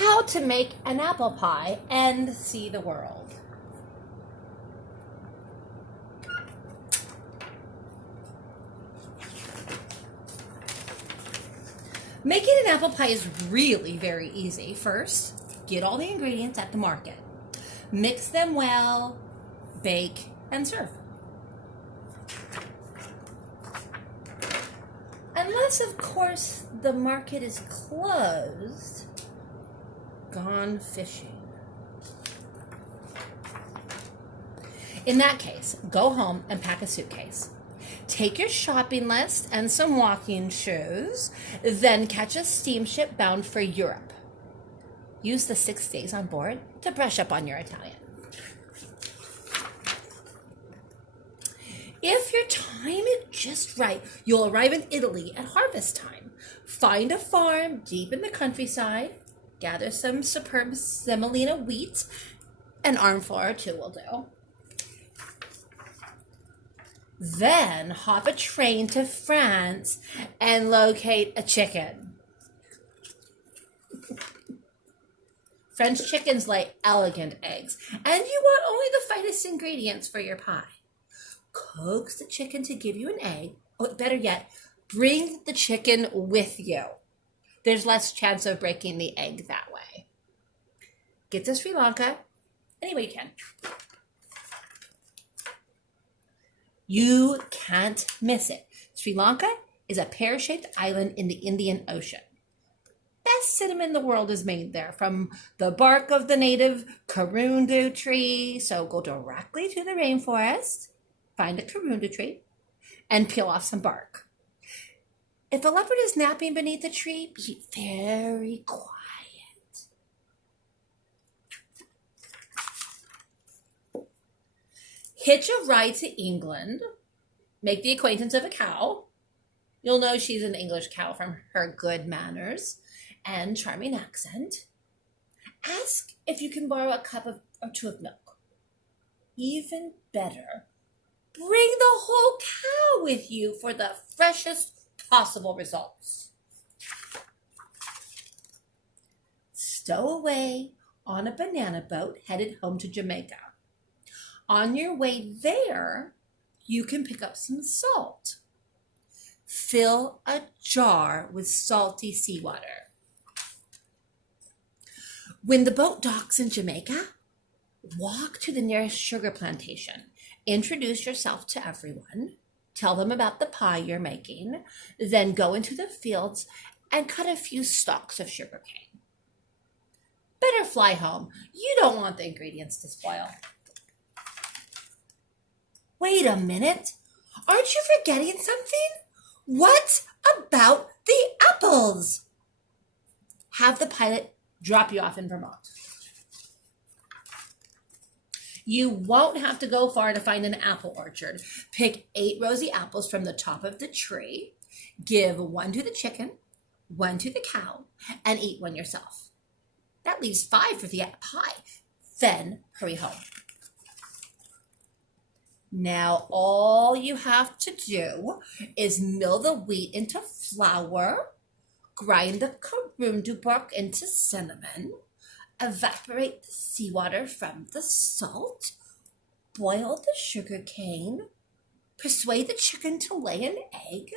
how to make an apple pie and see the world. Making an apple pie is really very easy. First, get all the ingredients at the market. Mix them well, bake, and serve. Unless, of course, the market is closed, gone fishing. In that case, go home and pack a suitcase. Take your shopping list and some walking shoes, then catch a steamship bound for Europe. Use the 6 days on board to brush up on your Italian. If your time is just right, you'll arrive in Italy at harvest time. Find a farm deep in the countryside, gather some superb semolina wheat, an armful or two will do. Then hop a train to France and locate a chicken. French chickens lay elegant eggs, and you want only the finest ingredients for your pie. Coax the chicken to give you an egg. Oh, better yet, bring the chicken with you. There's less chance of breaking the egg that way. Get to Sri Lanka any way you can. You can't miss it. Sri Lanka is a pear-shaped island in the Indian Ocean. Best cinnamon in the world is made there from the bark of the native karundu tree. So go directly to the rainforest, find a karundu tree, and peel off some bark. If a leopard is napping beneath the tree, be very quiet. Hitch a ride to England. Make the acquaintance of a cow. You'll know she's an English cow from her good manners and charming accent. Ask if you can borrow a cup or two of milk. Even better, bring the whole cow with you for the freshest possible results. Stow away on a banana boat headed home to Jamaica. On your way there, you can pick up some salt. Fill a jar with salty seawater. When the boat docks in Jamaica, walk to the nearest sugar plantation. Introduce yourself to everyone. Tell them about the pie you're making. Then go into the fields and cut a few stalks of sugarcane. Better fly home. You don't want the ingredients to spoil. Wait a minute. Aren't you forgetting something? What about the apples? Have the pilot drop you off in Vermont. You won't have to go far to find an apple orchard. Pick 8 rosy apples from the top of the tree. Give 1 to the chicken, 1 to the cow, and eat 1 yourself. That leaves 5 for the pie. Then hurry home. Now all you have to do is mill the wheat into flour, grind the karundu bark into cinnamon, evaporate the seawater from the salt, boil the sugar cane, persuade the chicken to lay an egg,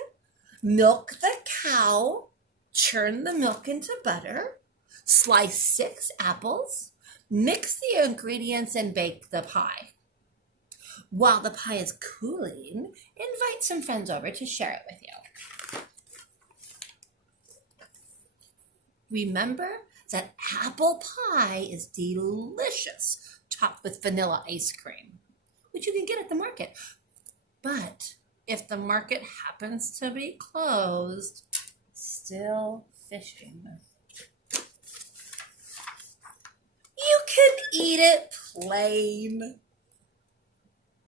milk the cow, churn the milk into butter, slice 6 apples, mix the ingredients, and bake the pie. While the pie is cooling, invite some friends over to share it with you. Remember that apple pie is delicious, topped with vanilla ice cream, which you can get at the market. But if the market happens to be closed, still fishing. You can eat it plain.